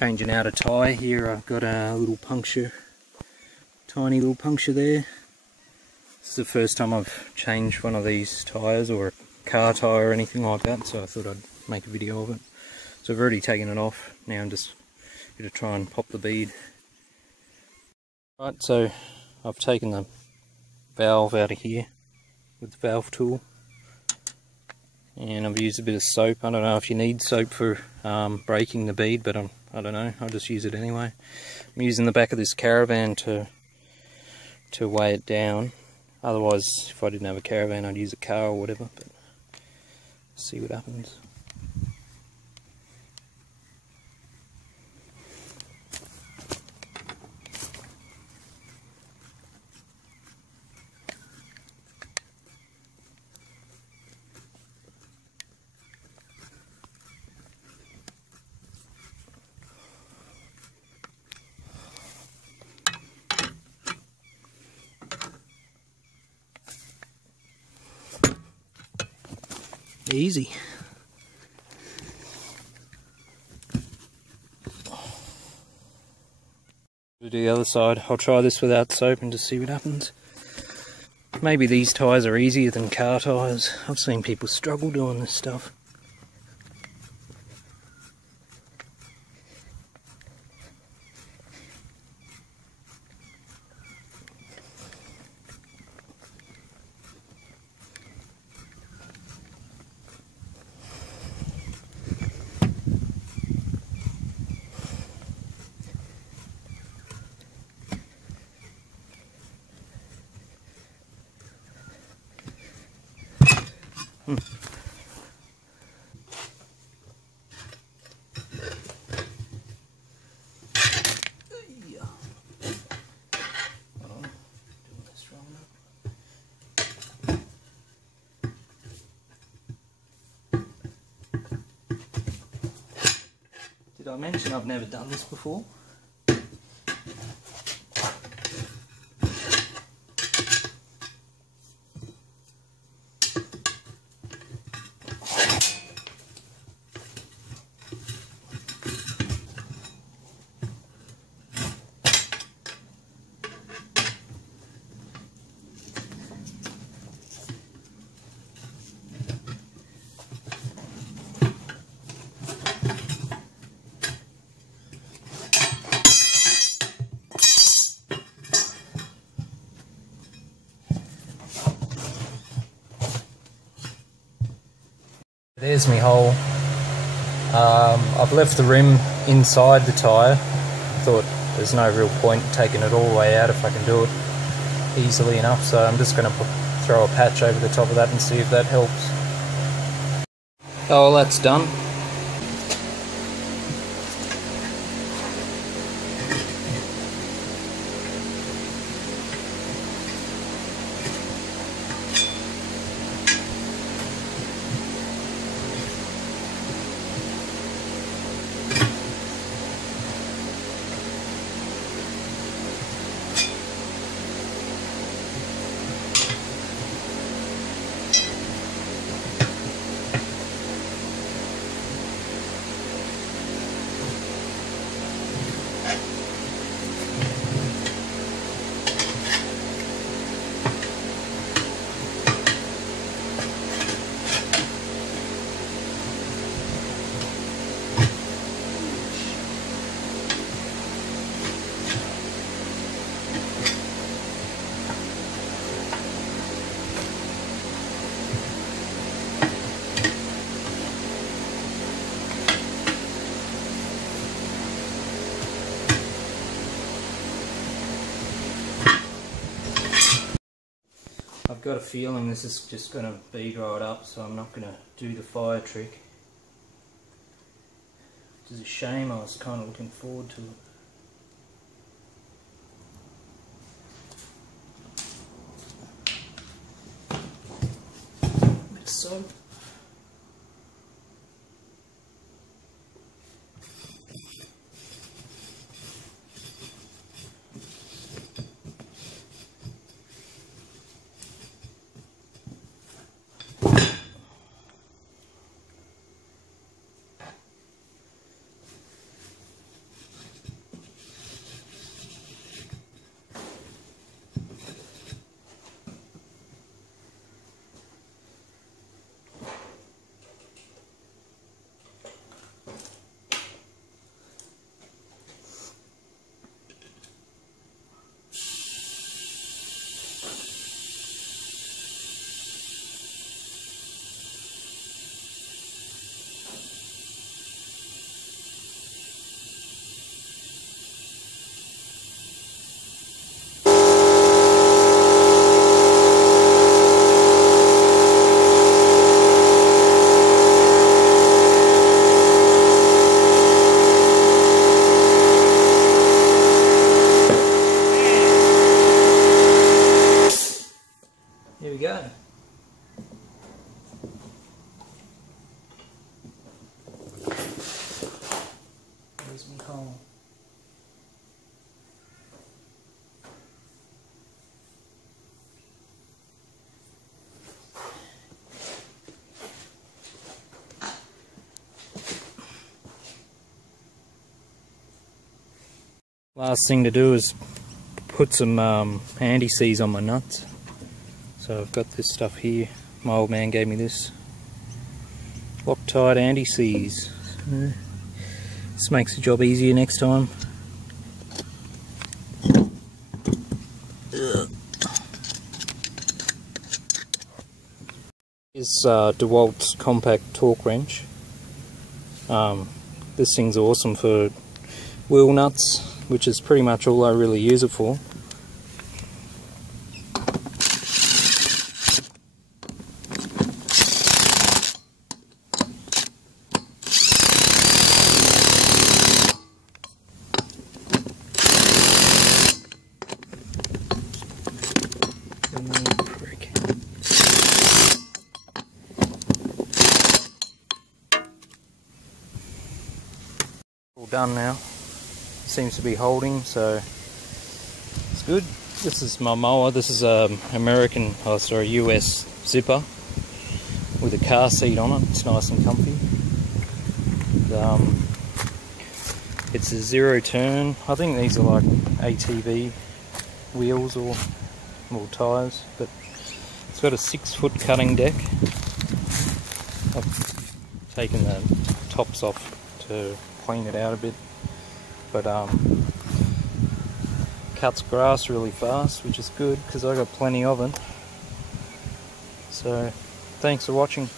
Changing out a tyre here. I've got a little puncture, tiny little puncture there. This is the first time I've changed one of these tyres, or a car tyre or anything like that, so I thought I'd make a video of it. So I've already taken it off. Now I'm just going to try and pop the bead. Right, so I've taken the valve out of here with the valve tool, and I've used a bit of soap. I don't know if you need soap for breaking the bead, but I don't know, I'll just use it anyway. I'm using the back of this caravan to weigh it down. Otherwise, if I didn't have a caravan, I'd use a car or whatever, but see what happens. Easy. To do the other side, I'll try this without soap and just see what happens. Maybe these tyres are easier than car tyres. I've seen people struggle doing this stuff. Did I mention I've never done this before? There's my hole. I've left the rim inside the tyre. Thought there's no real point taking it all the way out if I can do it easily enough, so I'm just going to throw a patch over the top of that and see if that helps. Oh, well, that's done. I've got a feeling this is just going to bead right up, so I'm not going to do the fire trick. Which is a shame, I was kind of looking forward to it. A bit of soap. Where's my hole? Last thing to do is put some anti-seize on my nuts. So I've got this stuff here. My old man gave me this Loctite anti-seize. This makes the job easier next time. Here's DeWalt's compact torque wrench. This thing's awesome for wheel nuts, which is pretty much all I really use it for. All done now. Seems to be holding, so it's good. This is my mower. This is a US zipper with a car seat on it. It's nice and comfy. It's a 0 turn. I think these are like ATV wheels or tyres, but it's got a 6-foot cutting deck. I've taken the tops off to clean it out a bit, but cuts grass really fast, which is good because I got plenty of it. So thanks for watching.